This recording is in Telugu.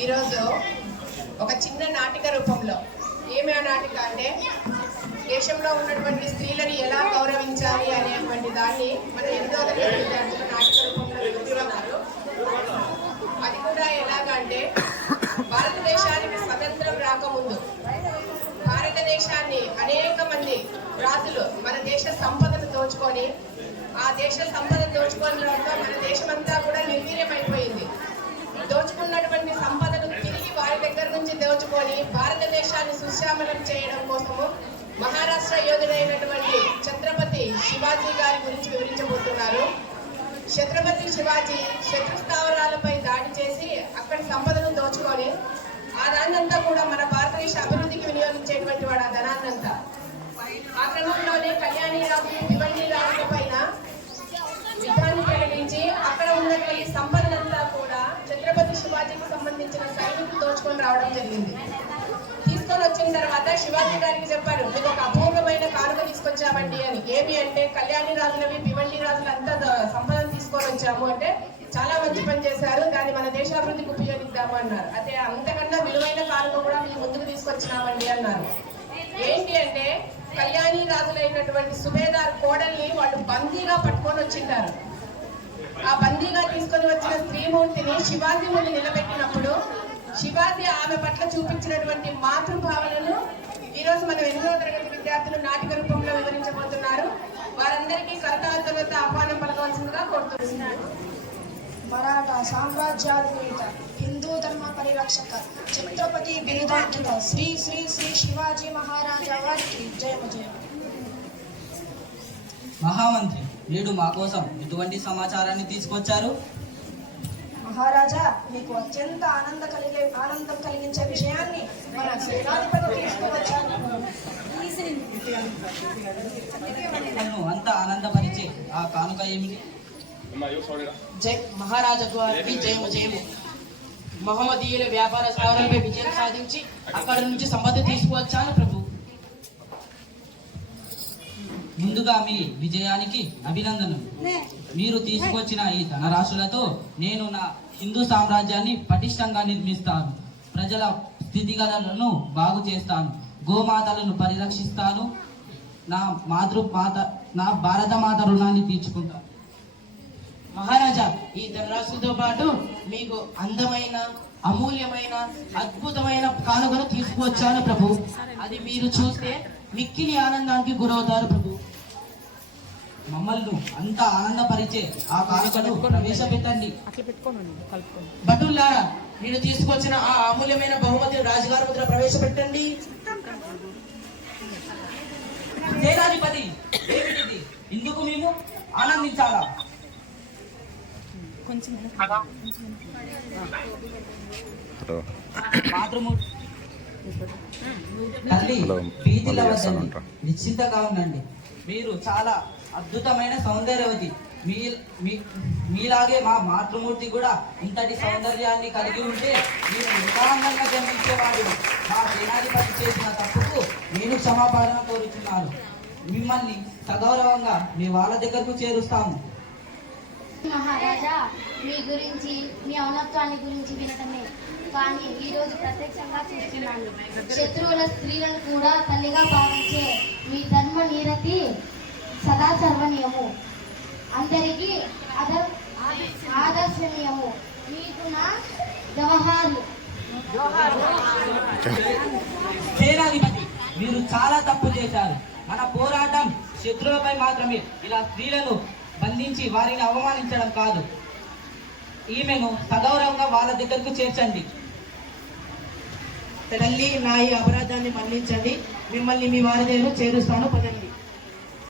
ఈరోజు ఒక చిన్న నాటిక రూపంలో ఏమే నాటిక అంటే దేశంలో ఉన్నటువంటి స్త్రీలను ఎలా గౌరవించాలి అనేటువంటి దాన్ని మన ఎంతో నాటిక రూపంలో అది కూడా ఎలాగంటే భారతదేశానికి స్వతంత్రం రాకముందు భారతదేశాన్ని అనేక మంది రాజులు మన దేశ సంపదను దోచుకొని ఆ దేశ సంపదను దోచుకోవడంతో మన దేశమంతా కూడా నిర్వీర్యమైపోయింది. దోచుకున్నటువంటి సంపదను తిరిగి వారి దగ్గర నుంచి దోచుకొని భారతదేశాన్ని సుశ్యామలం చేయడం కోసము మహారాష్ట్ర యోధుడైనటువంటి ఛత్రపతి శివాజీ గారి గురించి వివరించబోతున్నారు. ఛత్రపతి శివాజీ శత్రు స్థావరాలపై దాడి చేసి అక్కడి సంపదను దోచుకొని ఆ దాన్నంతా కూడా మన భారతదేశ అభివృద్ధికి వినియోగించేటువంటి వాడు ఆ ధనాన్నంతా ఆ క్రమంలోనే కళ్యాణి రాజు భివండి రాజుల పైన యుద్ధాన్ని ప్రకటించి అక్కడ ఉన్నటువంటి సంపదనంతా కూడా ఛత్రపతి శివాజీకి సంబంధించిన రావడం జరిగింది. తీసుకొని వచ్చిన తర్వాత శివాజీ గారికి చెప్పారు మీకు ఒక అపూర్వమైన కానుక తీసుకొచ్చామండి అని. ఏమి అంటే కళ్యాణి రాజులవి భివండి రాజులు అంతా సంపదను తీసుకొని వచ్చాము అంటే చాలా మంచి పని చేశారు దాన్ని మన దేశాభివృద్ధికి ఉపయోగిద్దాము అన్నారు. అయితే అంతకన్నా విలువైన కానుక కూడా మీ ముందుకు తీసుకొచ్చినామండి అన్నారు. ఏంటి అంటే కళ్యాణి రాజులైనటువంటి సుబేదార్ కోడల్ని వాళ్ళు బందీగా పట్టుకొని వచ్చింటారు. ఆ బందీగా తీసుకొని వచ్చిన స్త్రీమూర్తిని శివాజీ ముందు నిలబెట్టినప్పుడు ఆమె పట్ల చూపించినటువంటి మాతృభావనను ఈ రోజు మనం ఎనిమిదవ తరగతి విద్యార్థులు నాటిక రూపంలో వివరించబోతున్నారు. వారందరికీ కరతాలతో ఆహ్వానం పలకవలసిందిగా కోరుతున్నాను. మరాఠా సామ్రాజ్యాధినేత హిందూ ధర్మ పరిరక్షక ఛత్రపతి బిరుదాంకిత శ్రీ శ్రీ శ్రీ శివాజీ మహారాజా వారికి జయము జయం మహామంత్రి నేడు మా కోసం ఎటువంటి సమాచారాన్ని తీసుకొచ్చారు? మహారాజా మీకు అత్యంత ఆనంద కలిగే ఆనందం కలిగించే విషయాన్ని మన సేనాధిపతి తీసుకువచ్చారు. నన్ను అంత ఆనందపరిచే ఆ కానుక ఏమిటి? జై మహారాజా గారికి జయము జయము. మహమ్మదీయుల వ్యాపార స్థావరాలపై విజయం సాధించి అక్కడ నుంచి సంపద తీసుకువచ్చాను ప్రభు ముందుగా మీ విజయానికి అభినందనలు. మీరు తీసుకొచ్చిన ఈ ధనరాశులతో నేను నా హిందూ సామ్రాజ్యాన్ని పటిష్టంగా నిర్మిస్తాను. ప్రజల స్థితిగతులను బాగు చేస్తాను. గోమాతలను పరిరక్షిస్తాను. నా మాతృ మాత నా భారత మాత రుణాన్ని తీర్చుకుంటాను. మహారాజా ఈ ధనరాశులతో పాటు మీకు అందమైన అమూల్యమైన అద్భుతమైన కానుకను తీసుకువచ్చాను ప్రభు. అది మీరు చూస్తే మిక్కిలి ఆనందానికి గురవుతారు ప్రభు. మమ్మల్ని అంత ఆనందపరిచే ఆ కానుకను ప్రవేశపెట్టండి భటుల్లారా నేను తీసుకొచ్చిన ఆ అమూల్యమైన బహుమతిని రాజుగారి ముద్ర ప్రవేశపెట్టండి సేనాధిపతి ఏమిటిది ఇందుకు మేము ఆనందించాలా? మాతృమూర్తి తల్లి ప్రీతిల వద్దండి నిశ్చింతగా ఉండండి. మీరు చాలా అద్భుతమైన సౌందర్యవతి. మీ మీలాగే మా మాతృమూర్తి కూడా ఇంతటి సౌందర్యాన్ని కలిగి ఉంటే మీరు ఇంకా జన్మించేవాడు. మా సేనాధిపతి చేసిన తప్పుకు నేను క్షమాపణ కోరుతున్నాను మిమ్మల్ని సగౌరవంగా మీ వాళ్ళ దగ్గరకు చేరుస్తాము. మహారాజా మీ గురించి మీ ఔనత్వాన్ని గురించి వినటమే. కానీ ఈరోజు ప్రత్యక్షంగా చూస్తున్నాను. శత్రువుల స్త్రీలను కూడా తల్లిగా భావించే సదా సర్వనీయము. అందరికీ ఆదర్శనీయము. మీకు నా జవహార్లు సేనాధిపతి మీరు చాలా తప్పు చేశారు. మన పోరాటం శత్రువులపై మాత్రమే. ఇలా స్త్రీలను బంధించి వారిని అవమానించడం కాదు. ఈమెను సగౌరవంగా వాళ్ళ దగ్గరకు చేర్చండి. తల్లి నా ఈ అపరాధాన్ని మన్నించండి. మిమ్మల్ని మీ వారి దగ్గర చేరుస్తాను. పదండి.